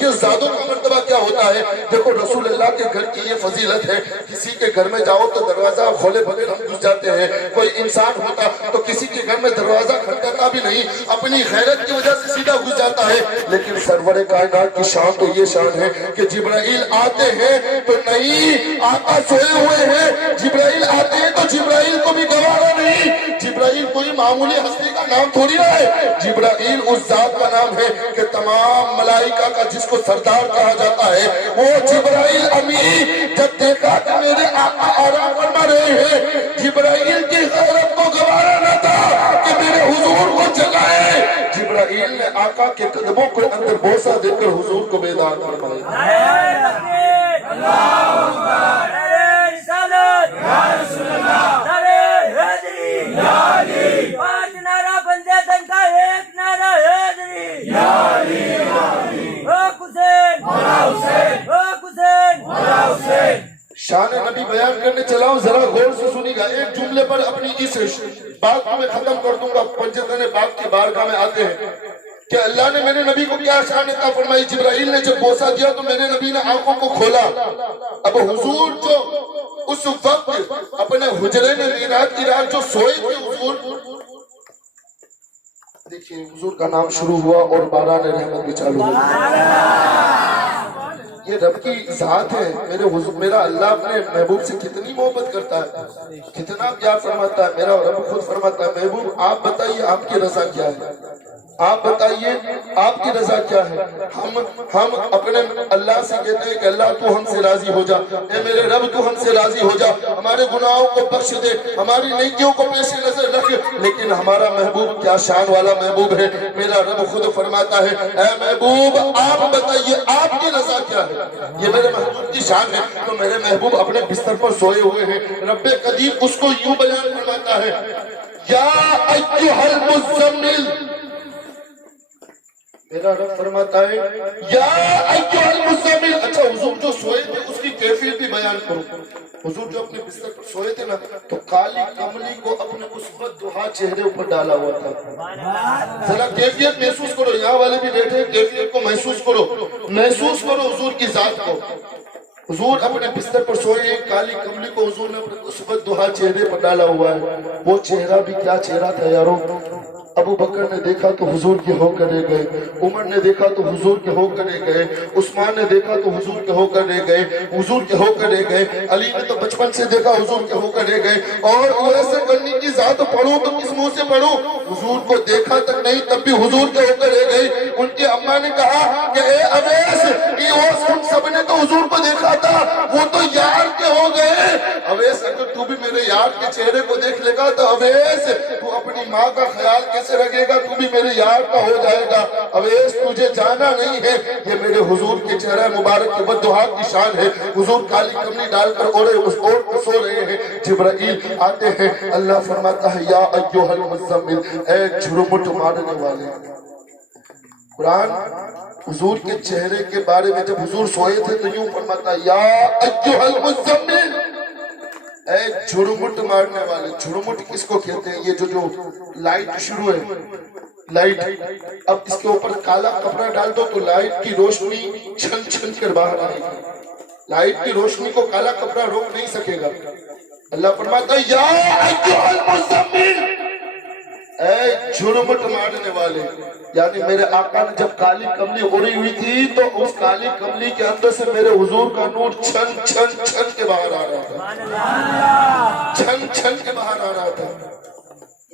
یہ زادوں کا مرتبہ کیا ہوتا ہے؟ دیکھو رسول اللہ کے گھر کی یہ فضیلت ہے، کسی کے گھر میں جاؤ تو دروازہ کھولے بغیر ہم گھس جاتے ہیں. کوئی انسان ہوتا تو کسی کے گھر میں دروازہ کھٹکھٹاتا بھی نہیں، اپنی غیرت کی وجہ سے سیدھا گھس جاتا ہے. لیکن سرور کائنات کی شان تو یہ شان ہے کہ جبرائیل آتے ہیں تو نہیں، آقا سوئے ہوئے ہیں. جبرائیل آتے ہیں تو جبرائیل کو بھی گوارا نہیں. جبرائیل کوئی معمولی ہستی کا نام تھوڑی نہ ہے. جبرائیل اس ذات کا نام ہے کہ تمام ملائکہ کا جس کو سردار کہا جاتا ہے، وہ جبرائیل امین. جب دیکھا کہ میرے آقا آرام فرما رہے ہیں، جبرائیل کی غیرت کو گوارا نہ تھا کہ میرے حضور کو جگائے. جبرائیل نے آقا کے قدموں کو اندر بوسہ دے کر حضور کو بیدار فرمایا. شان نبی بیان کرنے چلا ہوں، ذرا غور سے سنی گا. ایک جملے پر اپنی اس بات کو میں ختم کر دوں گا. پنجتن باغ کی بارگاہ میں آتے ہیں کہ اللہ نے میرے نبی کو کیا شان عطا فرمائی. جبرائیل نے جب بوسہ دیا تو میرے نبی نے آنکھوں کو کھولا. اب حضور جو اس وقت اپنے حجرے میں میراج کی رات جو سوئے تھے، حضور دیکھیں حضور کا نام شروع ہوا اور باران رحمت بھی چالو ہوا. یہ رب کی ذات ہے. میرا اللہ اپنے محبوب سے کتنی محبت کرتا ہے، کتنا پیار فرماتا ہے. میرا رب خود فرماتا ہے، محبوب آپ بتائیے آپ کی رضا کیا ہے، آپ بتائیے آپ کی رضا کیا ہے. ہم اپنے اللہ سے کہتے ہیں کہ اللہ تو ہم سے راضی ہو جا، اے میرے رب تو ہم سے راضی ہو جا، ہمارے گناہوں کو بخش دے، ہماری نیکیوں کو پیش نظر رکھ. لیکن ہمارا محبوب کیا شان والا محبوب ہے. میرا رب خود فرماتا ہے، اے محبوب آپ بتائیے آپ کی رضا کیا ہے. یہ میرے محبوب کی شان ہے. تو میرے محبوب اپنے بستر پر سوئے ہوئے ہیں. رب قدیم اس کو یوں بیان فرماتا ہے، یا ایھا المزمل. میرا رب فرماتا ہے یا ایھا المزمل. اچھا حضور جو سوئے تھے اس کی کیفیت بھی بیان کرو. حضور جو اپنے بستر پر سوئے تھے نا تو کالی کملی کو اپنے اس بددعا چہرے اوپر ڈالا ہوا تھا. ذرا کیفیت محسوس کرو. یہاں والے بھی بیٹھے کیفیت کو محسوس کرو، محسوس کرو حضور کی ذات کو. حضور اپنے بستر پر سوئے ہیں، کالی کملی کو حضور نے اپنے اس بددعا چہرے پر ڈالا ہوا ہے. وہ چہرہ بھی کیا چہرہ تھا یارو. ابو بکر نے دیکھا تو حضور کے ہو کر رہ گئے، عمر نے دیکھا تو حضور کے ہو کر رہ گئے، عثمان نے دیکھا تو حضور کے ہو کر رہ گئے، حضور کے ہو کر رہ گئے. علی نے تو بچپن سے دیکھا حضور کے ہو کر رہ گئے. اور ایسے کرنے کی ذات پڑھوں تو کس منہ سے پڑھوں. حضور کو دیکھا تک نہیں تب بھی حضور کے ہو کر رہ گئی. ان کی اماں نے کہا کہ اے اویس، ان سب نے تو حضور کو دیکھا تھا، وہ تو یار کے ہو گئے. اویس اگر تو بھی میرے یار کے چہرے کو دیکھ لے گا تو اویس تو اپنی ماں کا خیال کیسے رکھے گا، تو بھی میرے یار کا ہو جائے گا. اویس تجھے جانا نہیں ہے. یہ میرے حضور کے چہرہ مبارک کے بددعا کی شان ہے. حضور کالی کملی ڈال کر اوڑے اس اوڑ پر سو رہے ہیں. جبرائیل آتے ہیں. اللہ فرماتا ہے یا ایھا المزمل، اے جھرمٹ مارنے والے. قرآن حضور کے چہرے کے بارے میں جب حضور سوئے تھے تو یوں فرماتا ہے یا ایھا المزمل، اے جھرمٹ مارنے والے. جھرمٹ کس کو کہتے ہیں؟ یہ جو لائٹ شروع ہے، لائٹ، اب اس کے اوپر کالا کپڑا ڈال دو تو لائٹ کی روشنی چھن چھن کر باہر آئے گی. لائٹ کی روشنی کو کالا کپڑا روک نہیں سکے گا. اللہ فرماتا ہے یا ایھا المزمل، اے جھرمٹ مارنے والے. یعنی میرے آقا نے جب کالی کملی اڑی ہوئی تھی تو اس کالی کملی کے اندر سے میرے حضور کا نور چھن چھن چھن کے باہر آ رہا تھا، چھن چھن کے باہر آ رہا تھا.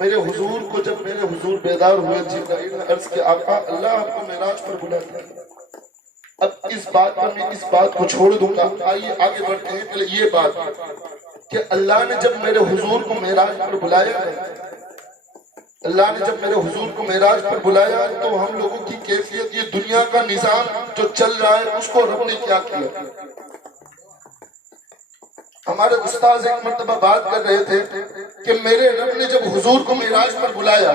میرے حضور کو جب میرے حضور بیدار ہوئے، جبرائیل نے عرض کیا آقا اللہ آپ کو معراج پر بلاتا ہے. اب اس بات پر میں اس بات کو چھوڑ دوں گا. آئیے آگے بڑھتے ہیں. پہلے یہ بات کہ اللہ نے جب میرے حضور کو معراج پر بلایا، اللہ نے جب میرے حضور کو معراج پر بلایا تو ہم لوگوں کی کیفیت، یہ دنیا کا نظام جو چل رہا ہے اس کو رب نے کیا کیا. ہمارے استاذ ایک مرتبہ بات کر رہے تھے کہ میرے رب نے جب حضور کو معراج پر بلایا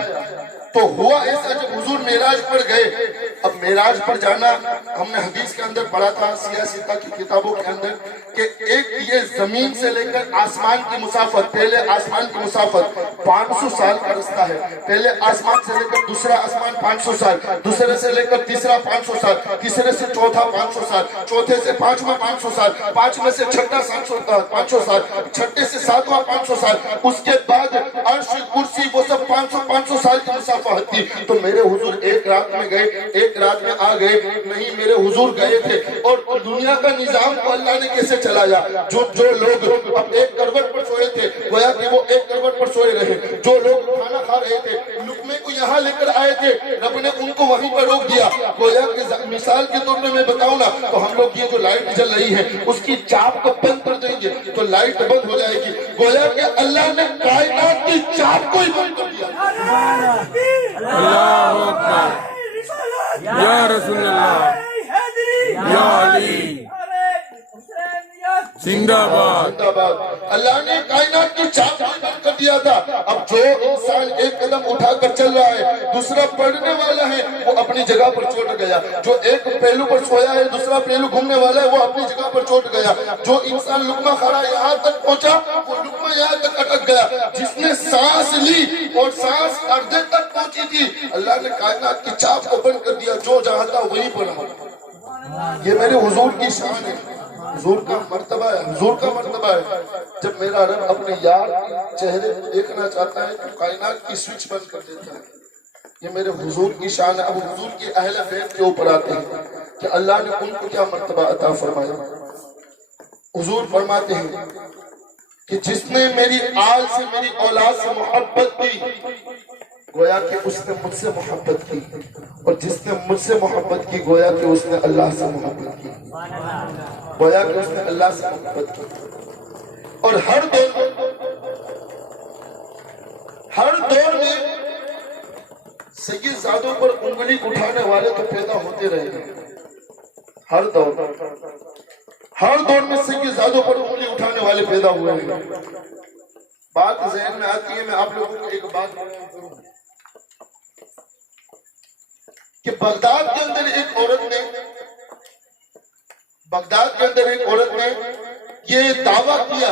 تو ہوا ایسا جب حضور معراج پر گئے. اب معراج پر جانا ہم نے حدیث کے اندر پڑھا تھا، سیاہ سیتا کی کتابوں کے اندر، کہ ایک یہ زمین سے لے کر آسمان کی مسافت، پہلے آسمان کی مسافت 500 سال کا رستہ ہے، پہلے آسمان سے لے کر دوسرا آسمان 500 سال، دوسرے سے لے کر تیسرا 500 سال، تیسرے سے چوتھا 500 سال، چوتھے سے پانچواں 500 سال، پانچویں سے چھٹا 500 سال، چھٹے سے ساتواں 500 سال، اس کے بعد عرش کرسی وہ سب 500 سال کی مسافت تھی۔ تو میرے حضور ایک رات میں گئے، ایک رات میں آ گئے نہیں، میرے حضور گئے تھے۔ اور دنیا کا نظام کو اللہ نے کیسے چلایا؟ جو لوگ اب ایک کروٹ پر سوئے تھے گویا کہ وہ ایک کروٹ پر سوئے رہے، جو لوگ کھانا کھا رہے تھے لقمے کو یہاں لے کر آئے تھے، رب نے ان کو وہیں پر روک دیا۔ گویا کہ مثال کے طور میں بتاؤں نا تو ہم لوگ یہ جو لائٹ جل رہی ہے اس کی چاپ کو بند کر دیں گے تو لائٹ بند ہو جائے گی، گویا کہ اللہ نے کائنات کی چاپ کو ہی بند کر دیا۔ اللہ اکبر، یا رسول اللہ، یا علی، زندہ باد۔ اللہ نے کائنات کی چاپ کو بند کر دیا تھا۔ اب جو انسان ایک قدم اٹھا کر چل رہا ہے، دوسرا پڑھنے والا ہے، وہ اپنی جگہ پر چوٹ گیا۔ جو ایک پہلو پر سویا ہے، دوسرا پہلو گھومنے والا ہے، وہ اپنی جگہ پر چوٹ گیا۔ جو انسان لقمہ کھڑا یہاں تک پہنچا، وہ لقمہ یہاں تک اٹک گیا۔ جس نے سانس لی اور سانس ارجے تک پہنچی تھی، اللہ نے کائنات کی چاپ کو بند کر دیا، جو جہاں تھا وہیں پر رہا۔ یہ میرے حضور کی شان ہے، حضور کا مرتبہ ہے، حضور کا مرتبہ ہے۔ جب میرا رب اپنے یار کے چہرے کو دیکھنا چاہتا ہے تو کائنات کی سوئچ بند کر دیتا ہے۔ یہ میرے حضور کی شان ہے۔ اب حضور کی اہل بیت کے اوپر آتے ہیں کہ اللہ نے ان کو کیا مرتبہ عطا فرمایا۔ حضور فرماتے ہیں کہ جس نے میری آل سے، میری اولاد سے محبت کی، گویا کہ اس نے مجھ سے محبت کی، اور جس نے مجھ سے محبت کی گویا کہ اس نے اللہ سے محبت کی، گویا کہ اس نے اللہ سے محبت کی۔ اور ہر دور میں سید زادوں پر انگلی اٹھانے والے تو پیدا ہوتے رہے ہیں۔ ہر دور میں سید زادوں پر انگلی اٹھانے والے پیدا ہوئے ہیں۔ بات ذہن میں آتی ہے، میں آپ لوگوں کو ایک بات بیان کروں کہ بغداد کے اندر ایک عورت نے یہ دعویٰ کیا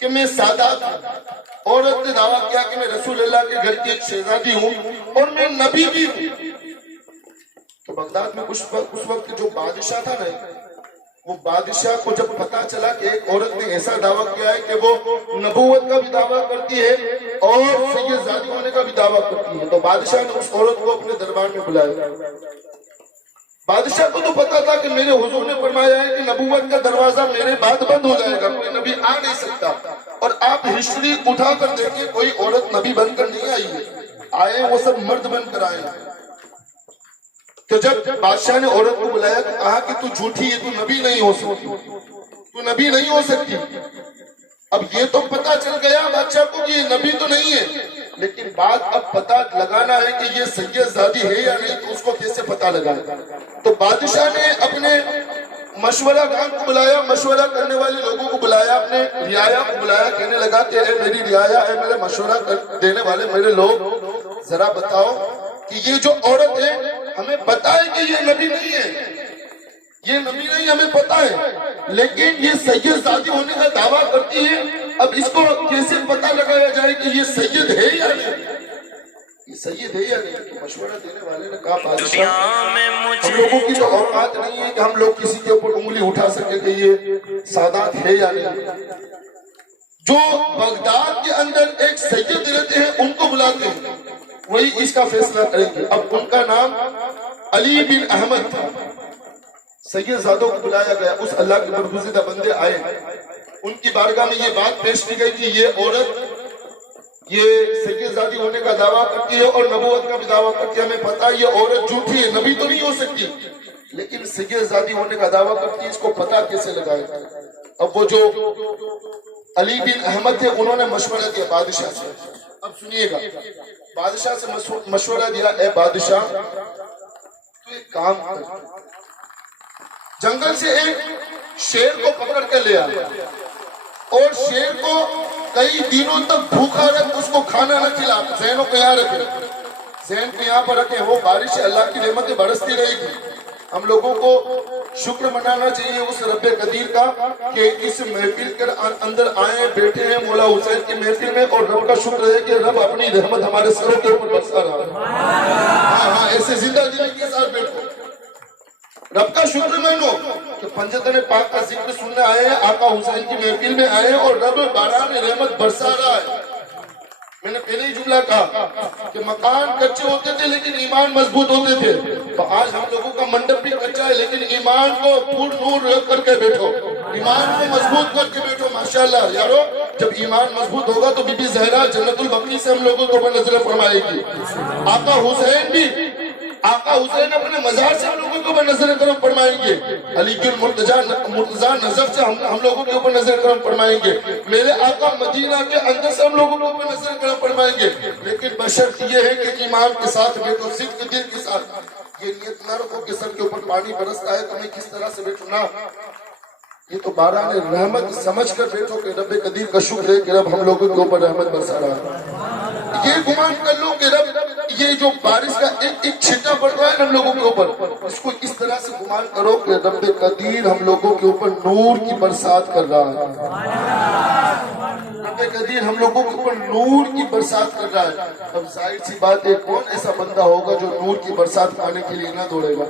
کہ میں سادات ہوں۔ عورت نے دعویٰ کیا کہ میں رسول اللہ کے گھر کی ایک شہزادی ہوں اور میں نبی بھی ہوں۔ تو بغداد میں اس وقت جو بادشاہ تھا نا، وہ بادشاہ کو جب پتا چلا کہ ایک عورت نے ایسا دعویٰ کیا ہے کہ وہ نبوت کا بھی دعویٰ کرتی ہے اور سید زادی ہونے کا بھی دعویٰ کرتی ہے، تو بادشاہ نے اس عورت کو اپنے دربار میں بلایا۔ بادشاہ کو تو پتا تھا کہ میرے حضور نے فرمایا ہے کہ نبوت کا دروازہ میرے بعد بند ہو جائے گا، کوئی نبی آ نہیں سکتا۔ اور آپ ہسٹری اٹھا کر دیکھیں، کوئی عورت نبی بن کر نہیں آئی ہے، آئے وہ سب مرد بن کر آئے۔ تو جب بادشاہ نے عورت کو بلایا تو کہا کہ تو جھوٹی ہے، تو نبی نہیں ہو سکتی، تو نبی نہیں ہو سکتی۔ اب یہ تو پتا چل گیا بادشاہ کو کہ یہ نبی تو نہیں ہے، لیکن بات اب پتا لگانا ہے کہ یہ سید زادی ہے یا نہیں، تو اس کو کیسے پتا لگانا۔ تو بادشاہ نے اپنے مشورہ خان کو بلایا، مشورہ کرنے والے لوگوں کو بلایا، اپنے رعایا کو بلایا، کہنے لگا کہ اے میری رعایا، اے میرے مشورہ دینے والے میرے لوگ، ذرا بتاؤ کہ یہ جو عورت ہے، ہمیں پتا ہے کہ یہ نبی نہیں ہے، یہ نبی نہیں ہمیں پتا ہے، لیکن یہ سید زادی ہونے کا دعویٰ کرتی ہے۔ اب اس کو کیسے پتا لگایا جائے کہ یہ سید ہے یا نہیں، یہ سید ہے یا نہیں؟ مشورہ دینے والے نے کہا بادشاہ، ہم لوگوں کی تو اوقات نہیں ہے کہ ہم لوگ کسی کے اوپر انگلی اٹھا سکے کہ یہ سادات ہے یا نہیں۔ جو بغداد کے اندر ایک سید رہتے ہیں ان کو بلاتے ہیں، وہی اس کا فیصلہ کریں گے۔ اب ان کا نام علی بن احمد تھا۔ سید زادوں کو بلایا گیا، اس اللہ کے برگزیدہ بندے آئے، ان کی بارگاہ میں یہ بات پیش کی گئی کہ یہ عورت یہ سید زادی ہونے کا دعویٰ کرتی ہے اور نبوت کا بھی دعویٰ کرتی ہے، ہمیں پتا ہے یہ عورت جھوٹی ہے، نبی تو نہیں ہو سکتی، لیکن سید زادی ہونے کا دعویٰ کرتی ہے، اس کو پتا کیسے لگائے۔ اب وہ جو علی بن احمد تھے، انہوں نے مشورہ دیا بادشاہ سے۔ اب سنیے گا، بادشاہ سے مشورہ دیا، اے بادشاہ تو ایک کام کر، جنگل سے ایک شیر کو پکڑ کے لے آیا اور شیر کو کئی دنوں تک بھوکا رکھ، اس کو کھانا نہ کھلا، ذہنوں کو یہاں رکھے، ذہن کو یہاں پر رکھے، وہ بارش اللہ کی رحمتیں برستی رہے گی، ہم لوگوں کو شکر منانا چاہیے اس رب قدیر کا کہ اس محفل کے اندر آئے بیٹھے ہیں مولا حسین کی محفل میں، اور رب کا شکر ہے کہ رب اپنی رحمت ہمارے سروں کے اوپر برسا رہا ہے۔ ہاں ایسے زندہ دلی کے ساتھ بیٹھو، رب کا شکر مانو کہ پنجتن پاک کا ذکر سننے آئے ہیں، آقا حسین کی محفل میں آئے ہیں اور رب باران رحمت برسا رہا ہے۔ میں نے پہلے ہی جملہ کہا کہ مکان کچے ہوتے تھے لیکن ایمان مضبوط ہوتے تھے، تو آج ہم لوگوں کا منڈپ بھی کچا ہے لیکن ایمان کو پور نور رکھ کر کے بیٹھو، ایمان کو مضبوط کر کے بیٹھو۔ ماشاءاللہ یارو، جب ایمان مضبوط ہوگا تو بی بی زہرا جنت البقیع سے ہم لوگوں کو اوپر نظر فرمائے گی، آقا حسین اپنے مزار سے ہم لوگوں کے اوپر نظر کرم فرمائیں گے، علی گل مرتضیٰ نظر سے ہم لوگوں کے اوپر نظر کرم فرمائیں گے، میرے آقا مدینہ کے اندر سے ہم لوگوں کے اوپر نظر کرم فرمائیں گے، لیکن بشرط یہ ہے کہ ایمان کے ساتھ بیٹھو، صدق دل کے ساتھ۔ یہ نیت نہ رکھو کہ سر کے اوپر پانی برستا ہے تو میں کس طرح سے بیٹھوں، نہ، یہ تو باران رحمت سمجھ کر بیٹھو کہ رب قدیر کا شکر ہے کہ رب ہم لوگوں کے اوپر رحمت برسا رہا ہے۔ یہ گمان کر لو کہ رب یہ جو بارش کا ایک چھٹا پڑ رہا ہے ہم لوگوں کے اوپر، اس کو اس طرح سے گمان کرو کہ رب قدیر ہم لوگوں کے اوپر نور کی برسات کر رہا ہے، رب قدیر ہم لوگوں کے اوپر نور کی برسات کر رہا ہے۔ اب ظاہر سی بات ہے، کون ایسا بندہ ہوگا جو نور کی برسات پانے کے لیے نہ دوڑے گا؟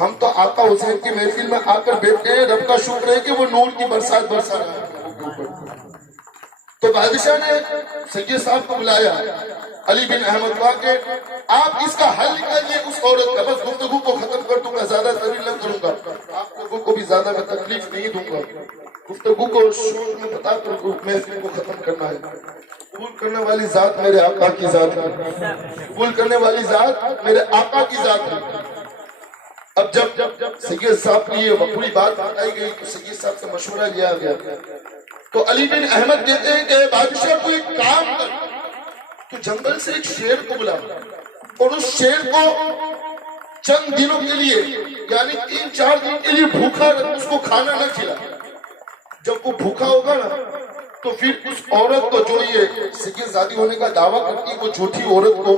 ہم تو آقا حسین کی محفل میں آ کر بیٹھے ہیں، رب کا شکر ہے کہ وہ نور کی برسات برسا رہا ہے۔ تو بادشاہ نے سید صاحب کو بلایا، علی بن احمد کہا کہ آپ اس کا حل نکالیے اس عورت کا، بس گفتگو کو ختم کر دوں گا، زیادہ طویل نہ کروں گا، آپ لوگوں کو بھی زیادہ میں تکلیف نہیں دوں گا، گفتگو کو شروع میں بتا کر محفل کو ختم کرنا ہے۔ قبول کرنے والی ذات میرے آقا کی ذات ہے، قبول کرنے والی ذات میرے آقا کی ذات ہے۔ اب جب سید صاحب کی یہ پوری بات بتائی گئی تو سید صاحب سے مشورہ لیا گیا، تو علی بن احمد کہتے ہیں کہ بادشاہ کو ایک کام کر، تو جنگل سے ایک شیر کو بلا اور اس شیر کو چند دنوں کے لیے یعنی 3-4 دن کے لیے بھوکا رکھ، اس کو کھانا نہ کھلا۔ جب وہ بھوکا ہوگا نا تو پھر اس عورت کو جو یہ سید زادی ہونے کا دعویٰ کرتی ہے، وہ جھوٹی عورت کو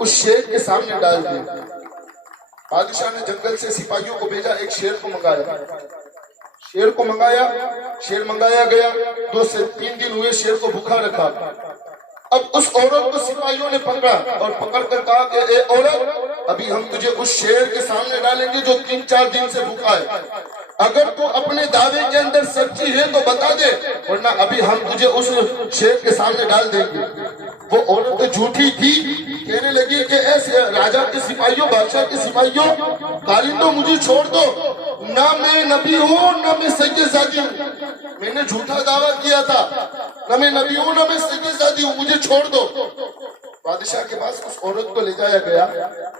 اس شیر کے سامنے ڈال دیا۔ بادشاہ نے جنگل سے سپاہیوں کو بھیجا، ایک شیر کو منگایا، شیر کو منگایا، شیر منگایا گیا، 2 سے 3 دن ہوئے، شیر کو بھوکا رکھا۔ اب اس عورت کو سپاہیوں نے پکڑا اور پکڑ کر کہا کہ اے عورت، ابھی ہم تجھے اس شیر کے سامنے ڈالیں گے جو 3-4 دن سے بھوکا ہے، اگر تو اپنے دعوے کے اندر سچی ہے تو بتا دے، ورنہ ابھی ہم تجھے اس شیر کے سامنے ڈال دیں گے۔ وہ عورت جھوٹی تھی، کہنے لگی کہ ایسے راجہ کے سپاہیوں، بادشاہ کے سپاہیوں، کالندو مجھے چھوڑ دو، نہ میں نبی ہوں نہ میں سید زادی ہوں، میں نے جھوٹا دعویٰ کیا تھا، نہ میں نبی ہوں نہ میں سید زادی ہوں، مجھے چھوڑ دو۔ بادشاہ کے پاس اس عورت کو لے جایا گیا،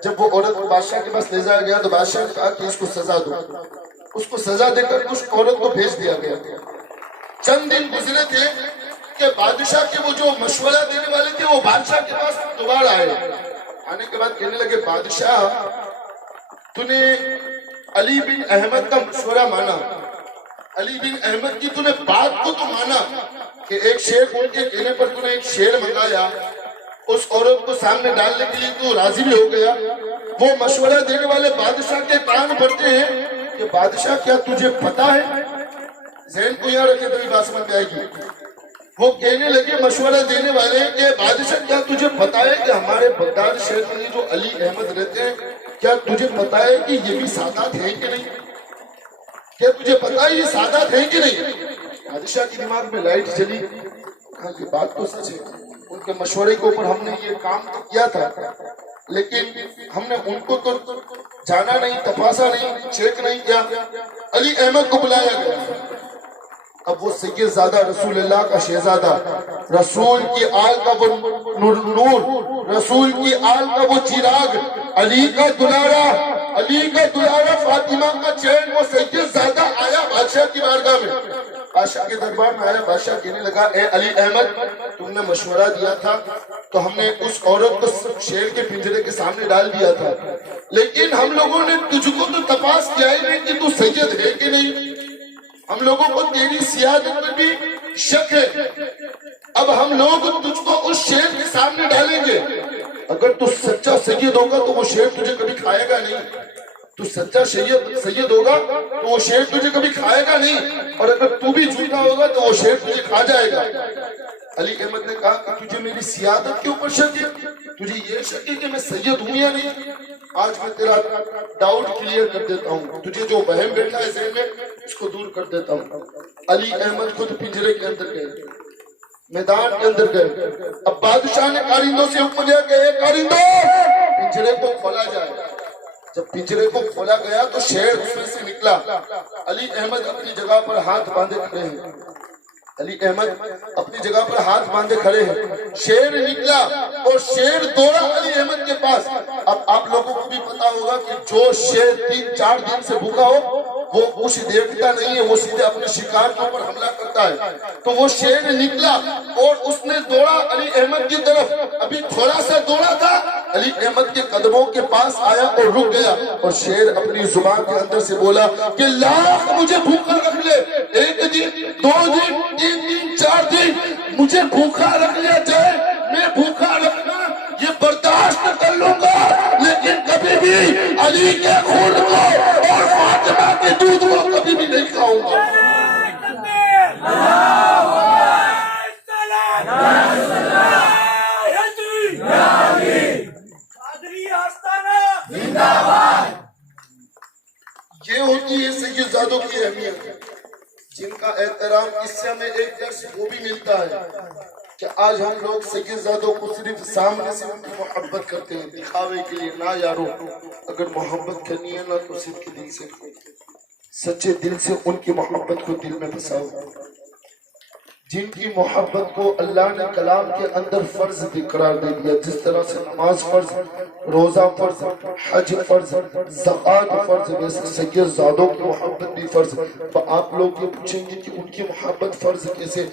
جب وہ عورت بادشاہ کے پاس لے جایا گیا تو بادشاہ نے کہا کہ اس کو سزا دو، اس کو سزا دے کر اس عورت کو بھیج دیا گیا۔ چند دن گزرے تھے کہ بادشاہ کے وہ جو مشورہ دینے والے تھے وہ بادشاہ کے پاس دوبارہ آئے، آنے کے بعد کہنے لگے بادشاہ تو نے علی بن احمد کا مشورہ مانا، علی بن احمد کی تو نے بات کو تو مانا کہ ایک شیر ان کے کہنے پر تو نے ایک شیر منگایا، اس عورت کو سامنے ڈالنے کے لیے تو راضی بھی ہو گیا۔ وہ مشورہ دینے والے بادشاہ کے کان بھرتے ہیں کہ بادشاہ کیا تجھے پتا ہے، ذہن کو یہاں رکھے تو بات سمجھ آئے گی۔ وہ کہنے لگے مشورہ دینے والے کہ بادشاہ کیا تجھے پتا ہے کہ ہمارے بغداد شہر میں جو علی احمد رہتے ہیں، کیا تجھے پتا ہے کہ یہ بھی سادات ہیں کہ نہیں، کیا تجھے پتا ہے یہ سادات ہیں کہ نہیں؟ بادشاہ کی دماغ میں لائٹ چلی، کہا یہ بات تو سچ ہے، ان کے مشورے کے اوپر ہم نے یہ کام تو کیا تھا، لیکن ہم نے ان کو تو جانا نہیں، تپاسا نہیں، چیک نہیں کیا۔ علی احمد کو بلایا گیا، اب وہ سید زادہ رسول اللہ کا شہزادہ، رسول کی آل کا وہ نور، رسول کی آل کا وہ چراغ، علی کا دلارا فاطمہ کا چین، وہ سید زادہ آیا بادشاہ کی بارگاہ میں، بادشاہ کے دربار میں آیا۔ بادشاہ کہنے لگا اے علی احمد، تم نے مشورہ دیا تھا تو ہم نے اس عورت کو شیر کے پنجرے کے سامنے ڈال دیا تھا، لیکن ہم لوگوں نے تجھ کو تو تپاس کیا ہی نہیں کہ تو سید ہے کہ نہیں، ہم لوگوں کو تیری سیادت میں بھی شک ہے، اب ہم لوگ تجھ کو اس شیر کے سامنے ڈالیں گے، اگر تو سچا سید ہوگا تو وہ شیر تجھے کبھی کھائے گا نہیں، تو سچا سید ہوگا تو وہ شیر تجھے کبھی کھائے گا نہیں، اور اگر تو بھی جھوٹا ہوگا تو وہ شیر تجھے کھا جائے گا۔ علی احمد نے کہا کہ تجھے میری سیادت کے اوپر شک ہے، تجھے یہ شک ہے کہ میں سید ہوں یا نہیں؟ آج میں تیرا ڈاؤٹ کلیئر کر دیتا ہوں، تجھے جو وہم بیٹھا ہے ذہن میں اس کو دور کر دیتا ہوں۔ علی احمد خود پنجرے کے اندر گئے، میدان کے اندر گئے۔ اب بادشاہ نے کارندوں سے حکم دیا کہ اے کارندوں، پنجرے کو کھولا جائے۔ جب پنجرے کو کھولا گیا تو شیر اس میں سے نکلا۔ علی احمد اپنی جگہ پر ہاتھ باندھے کھڑے ہیں، علی احمد اپنی جگہ پر ہاتھ باندھے کھڑے ہیں۔ شیر نکلا اور شیر دوڑا علی احمد کے پاس۔ اب آپ لوگوں کو بھی پتا ہوگا کہ جو شیر 3-4 دن سے بھوکا ہو وہ کچھ دیکھتا نہیں ہے، وہ سیدھے اپنے شکار کے اوپر حملہ کرتا ہے۔ تو وہ شیر نکلا اور اس نے دوڑا علی احمد کی طرف۔ ابھی تھوڑا سا دوڑا تھا، علی احمد کے قدموں کے پاس آیا اور رک گیا، اور شیر اپنی زبان کے اندر سے بولا کہ لاکھ مجھے بھوکا رکھ لے، 1 دن 2 دن 3 دن 4 دن مجھے بھوکا رکھ لیا جائے، میں بھوکا رکھنا یہ برداشت کر لوں گا، لیکن کبھی بھی علی کے خون کو اور فاطمہ کے دودھ کو کبھی بھی نہیں کھاؤں گا۔ یہ ہوتی ہے سید زادوں کی اہمیت، جن کا احترام اس سے ہمیں ایک درس وہ بھی ملتا ہے کہ آج ہم لوگ سید زادوں کو صرف سامنے سے ان کی محبت کرتے ہیں، دکھاوے کے لیے۔ نہ یارو، اگر محبت کرنی ہے نا تو صرف دل سے، سچے دل سے ان کی محبت کو دل میں بساؤ۔ جن کی محبت کو اللہ نے کلام کے اندر فرض قرار دے دیا، جس طرح سے نماز فرض، روزہ فرض، حج فرض، زکوٰۃ فرض، ویسے سید زادوں کی محبت بھی فرض۔ تو آپ لوگ یہ پوچھیں گے کہ ان کی محبت فرض کیسے؟